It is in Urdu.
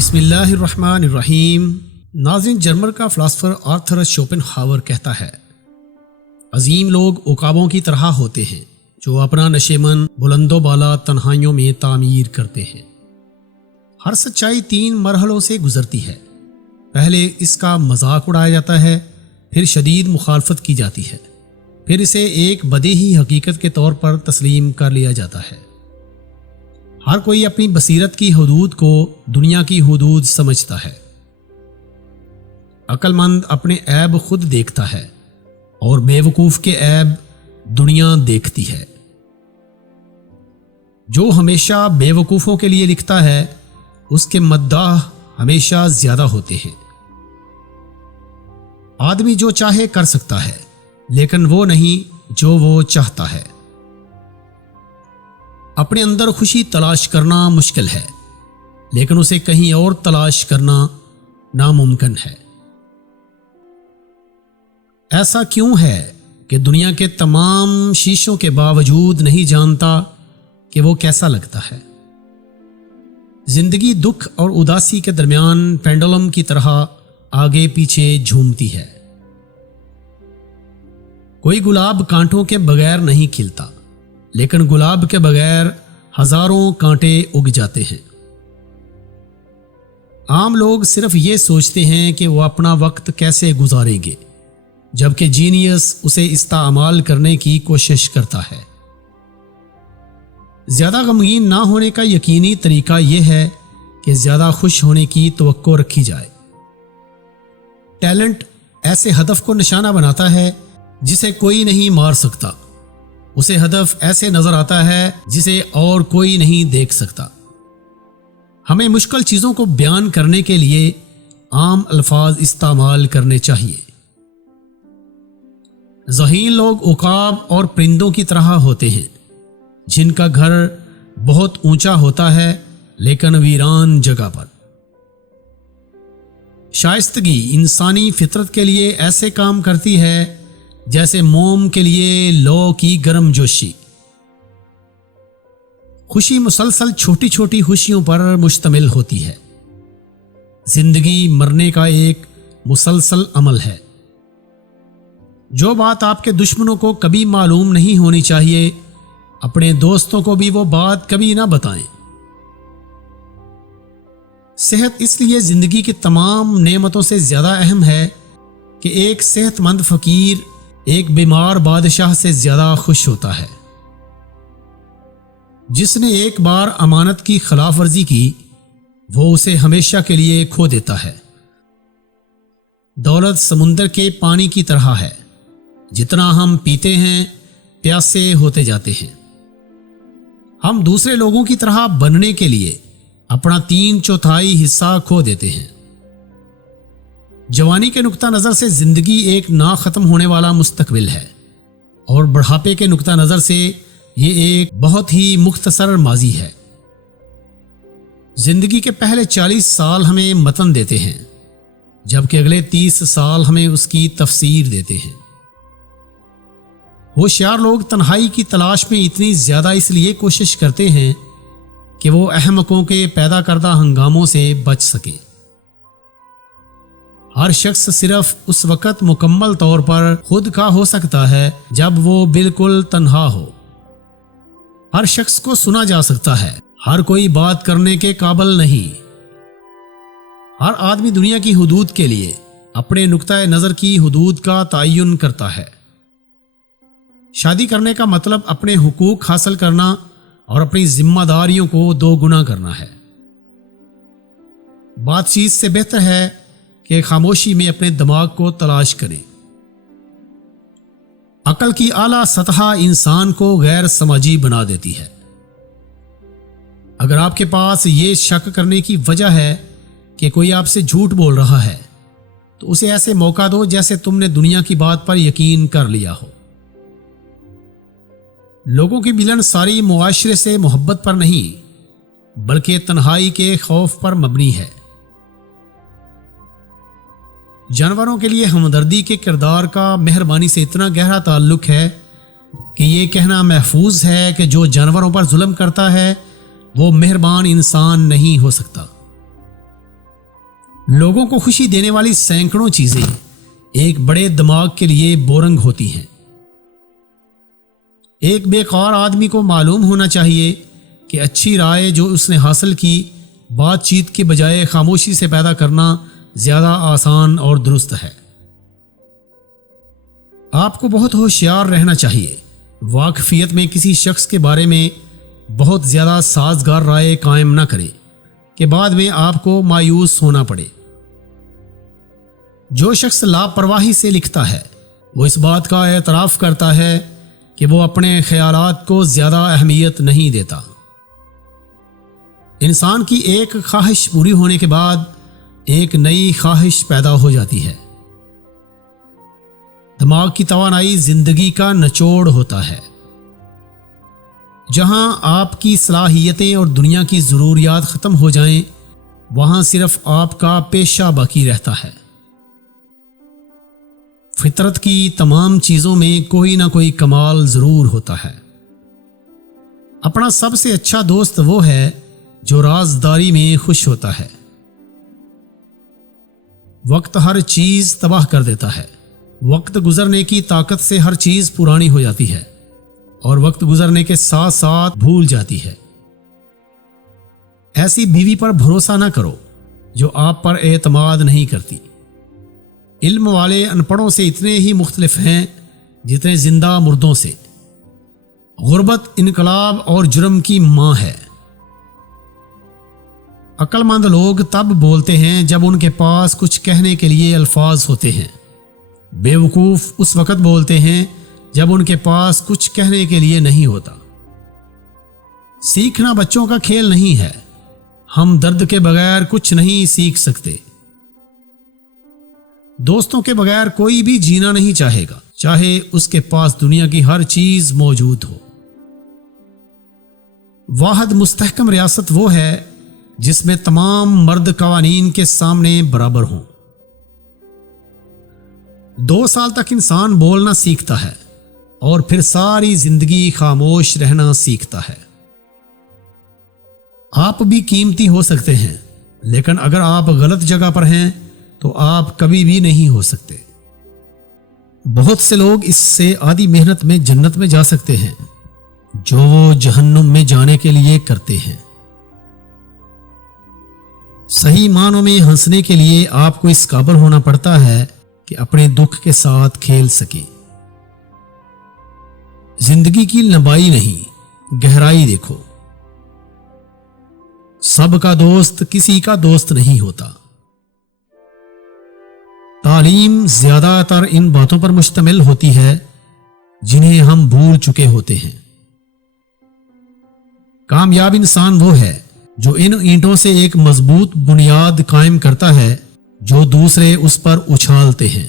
بسم اللہ الرحمن الرحیم۔ ناظرین، جرمن کا فلاسفر آرتھر شوپن ہاور کہتا ہے، عظیم لوگ عقابوں کی طرح ہوتے ہیں جو اپنا نشیمن بلند و بالا تنہائیوں میں تعمیر کرتے ہیں۔ ہر سچائی 3 مرحلوں سے گزرتی ہے۔ پہلے اس کا مذاق اڑایا جاتا ہے، پھر شدید مخالفت کی جاتی ہے، پھر اسے ایک بدیہی حقیقت کے طور پر تسلیم کر لیا جاتا ہے۔ ہر کوئی اپنی بصیرت کی حدود کو دنیا کی حدود سمجھتا ہے۔ عقل مند اپنے عیب خود دیکھتا ہے اور بے وقوف کے عیب دنیا دیکھتی ہے۔ جو ہمیشہ بے وقوفوں کے لیے لکھتا ہے اس کے مداح ہمیشہ زیادہ ہوتے ہیں۔ آدمی جو چاہے کر سکتا ہے، لیکن وہ نہیں جو وہ چاہتا ہے۔ اپنے اندر خوشی تلاش کرنا مشکل ہے، لیکن اسے کہیں اور تلاش کرنا ناممکن ہے۔ ایسا کیوں ہے کہ دنیا کے تمام شیشوں کے باوجود نہیں جانتا کہ وہ کیسا لگتا ہے؟ زندگی دکھ اور اداسی کے درمیان پینڈولم کی طرح آگے پیچھے جھومتی ہے۔ کوئی گلاب کانٹوں کے بغیر نہیں کھلتا، لیکن گلاب کے بغیر ہزاروں کانٹے اگ جاتے ہیں۔ عام لوگ صرف یہ سوچتے ہیں کہ وہ اپنا وقت کیسے گزاریں گے، جبکہ جینیس اسے استعمال کرنے کی کوشش کرتا ہے۔ زیادہ غمگین نہ ہونے کا یقینی طریقہ یہ ہے کہ زیادہ خوش ہونے کی توقع رکھی جائے۔ ٹیلنٹ ایسے ہدف کو نشانہ بناتا ہے جسے کوئی نہیں مار سکتا۔ اسے ہدف ایسے نظر آتا ہے جسے اور کوئی نہیں دیکھ سکتا۔ ہمیں مشکل چیزوں کو بیان کرنے کے لیے عام الفاظ استعمال کرنے چاہیے۔ ذہین لوگ عقاب اور پرندوں کی طرح ہوتے ہیں جن کا گھر بہت اونچا ہوتا ہے لیکن ویران جگہ پر۔ شائستگی انسانی فطرت کے لیے ایسے کام کرتی ہے جیسے موم کے لیے لو کی گرم جوشی۔ خوشی مسلسل چھوٹی چھوٹی خوشیوں پر مشتمل ہوتی ہے۔ زندگی مرنے کا ایک مسلسل عمل ہے۔ جو بات آپ کے دشمنوں کو کبھی معلوم نہیں ہونی چاہیے، اپنے دوستوں کو بھی وہ بات کبھی نہ بتائیں۔ صحت اس لیے زندگی کی تمام نعمتوں سے زیادہ اہم ہے کہ ایک صحت مند فقیر ایک بیمار بادشاہ سے زیادہ خوش ہوتا ہے۔ جس نے ایک بار امانت کی خلاف ورزی کی، وہ اسے ہمیشہ کے لیے کھو دیتا ہے۔ دولت سمندر کے پانی کی طرح ہے، جتنا ہم پیتے ہیں پیاسے ہوتے جاتے ہیں۔ ہم دوسرے لوگوں کی طرح بننے کے لیے اپنا 3/4 حصہ کھو دیتے ہیں۔ جوانی کے نقطہ نظر سے زندگی ایک نہ ختم ہونے والا مستقبل ہے، اور بڑھاپے کے نقطہ نظر سے یہ ایک بہت ہی مختصر ماضی ہے۔ زندگی کے پہلے 40 سال ہمیں متن دیتے ہیں، جبکہ اگلے 30 سال ہمیں اس کی تفسیر دیتے ہیں۔ ہوشیار لوگ تنہائی کی تلاش میں اتنی زیادہ اس لیے کوشش کرتے ہیں کہ وہ احمقوں کے پیدا کردہ ہنگاموں سے بچ سکیں۔ ہر شخص صرف اس وقت مکمل طور پر خود کا ہو سکتا ہے جب وہ بالکل تنہا ہو۔ ہر شخص کو سنا جا سکتا ہے، ہر کوئی بات کرنے کے قابل نہیں۔ ہر آدمی دنیا کی حدود کے لیے اپنے نقطۂ نظر کی حدود کا تعین کرتا ہے۔ شادی کرنے کا مطلب اپنے حقوق حاصل کرنا اور اپنی ذمہ داریوں کو 2 گنا کرنا ہے۔ بات چیت سے بہتر ہے کہ خاموشی میں اپنے دماغ کو تلاش کریں۔ عقل کی اعلیٰ سطح انسان کو غیر سماجی بنا دیتی ہے۔ اگر آپ کے پاس یہ شک کرنے کی وجہ ہے کہ کوئی آپ سے جھوٹ بول رہا ہے، تو اسے ایسے موقع دو جیسے تم نے دنیا کی بات پر یقین کر لیا ہو۔ لوگوں کی ملن ساری معاشرے سے محبت پر نہیں، بلکہ تنہائی کے خوف پر مبنی ہے۔ جانوروں کے لیے ہمدردی کے کردار کا مہربانی سے اتنا گہرا تعلق ہے کہ یہ کہنا محفوظ ہے کہ جو جانوروں پر ظلم کرتا ہے وہ مہربان انسان نہیں ہو سکتا۔ لوگوں کو خوشی دینے والی سینکڑوں چیزیں ایک بڑے دماغ کے لیے بورنگ ہوتی ہیں۔ ایک بیکار آدمی کو معلوم ہونا چاہیے کہ اچھی رائے جو اس نے حاصل کی بات چیت کے بجائے خاموشی سے پیدا کرنا زیادہ آسان اور درست ہے۔ آپ کو بہت ہوشیار رہنا چاہیے، واقفیت میں کسی شخص کے بارے میں بہت زیادہ سازگار رائے قائم نہ کریں کہ بعد میں آپ کو مایوس ہونا پڑے۔ جو شخص لاپرواہی سے لکھتا ہے وہ اس بات کا اعتراف کرتا ہے کہ وہ اپنے خیالات کو زیادہ اہمیت نہیں دیتا۔ انسان کی ایک خواہش پوری ہونے کے بعد ایک نئی خواہش پیدا ہو جاتی ہے۔ دماغ کی توانائی زندگی کا نچوڑ ہوتا ہے۔ جہاں آپ کی صلاحیتیں اور دنیا کی ضروریات ختم ہو جائیں، وہاں صرف آپ کا پیشہ باقی رہتا ہے۔ فطرت کی تمام چیزوں میں کوئی نہ کوئی کمال ضرور ہوتا ہے۔ اپنا سب سے اچھا دوست وہ ہے جو رازداری میں خوش ہوتا ہے۔ وقت ہر چیز تباہ کر دیتا ہے۔ وقت گزرنے کی طاقت سے ہر چیز پرانی ہو جاتی ہے اور وقت گزرنے کے ساتھ ساتھ بھول جاتی ہے۔ ایسی بیوی پر بھروسہ نہ کرو جو آپ پر اعتماد نہیں کرتی۔ علم والے ان پڑھوں سے اتنے ہی مختلف ہیں جتنے زندہ مردوں سے۔ غربت انقلاب اور جرم کی ماں ہے۔ عقل مند لوگ تب بولتے ہیں جب ان کے پاس کچھ کہنے کے لیے الفاظ ہوتے ہیں۔ بیوقوف اس وقت بولتے ہیں جب ان کے پاس کچھ کہنے کے لیے نہیں ہوتا۔ سیکھنا بچوں کا کھیل نہیں ہے۔ ہم درد کے بغیر کچھ نہیں سیکھ سکتے۔ دوستوں کے بغیر کوئی بھی جینا نہیں چاہے گا، چاہے اس کے پاس دنیا کی ہر چیز موجود ہو۔ واحد مستحکم ریاست وہ ہے جس میں تمام مرد قوانین کے سامنے برابر ہوں۔ 2 سال تک انسان بولنا سیکھتا ہے اور پھر ساری زندگی خاموش رہنا سیکھتا ہے۔ آپ بھی قیمتی ہو سکتے ہیں، لیکن اگر آپ غلط جگہ پر ہیں تو آپ کبھی بھی نہیں ہو سکتے۔ بہت سے لوگ اس سے آدھی محنت میں جنت میں جا سکتے ہیں جو وہ جہنم میں جانے کے لیے کرتے ہیں۔ صحیح معنوں میں ہنسنے کے لیے آپ کو اس قابل ہونا پڑتا ہے کہ اپنے دکھ کے ساتھ کھیل سکے۔ زندگی کی لمبائی نہیں، گہرائی دیکھو۔ سب کا دوست کسی کا دوست نہیں ہوتا۔ تعلیم زیادہ تر ان باتوں پر مشتمل ہوتی ہے جنہیں ہم بھول چکے ہوتے ہیں۔ کامیاب انسان وہ ہے جو ان اینٹوں سے ایک مضبوط بنیاد قائم کرتا ہے جو دوسرے اس پر اچھالتے ہیں۔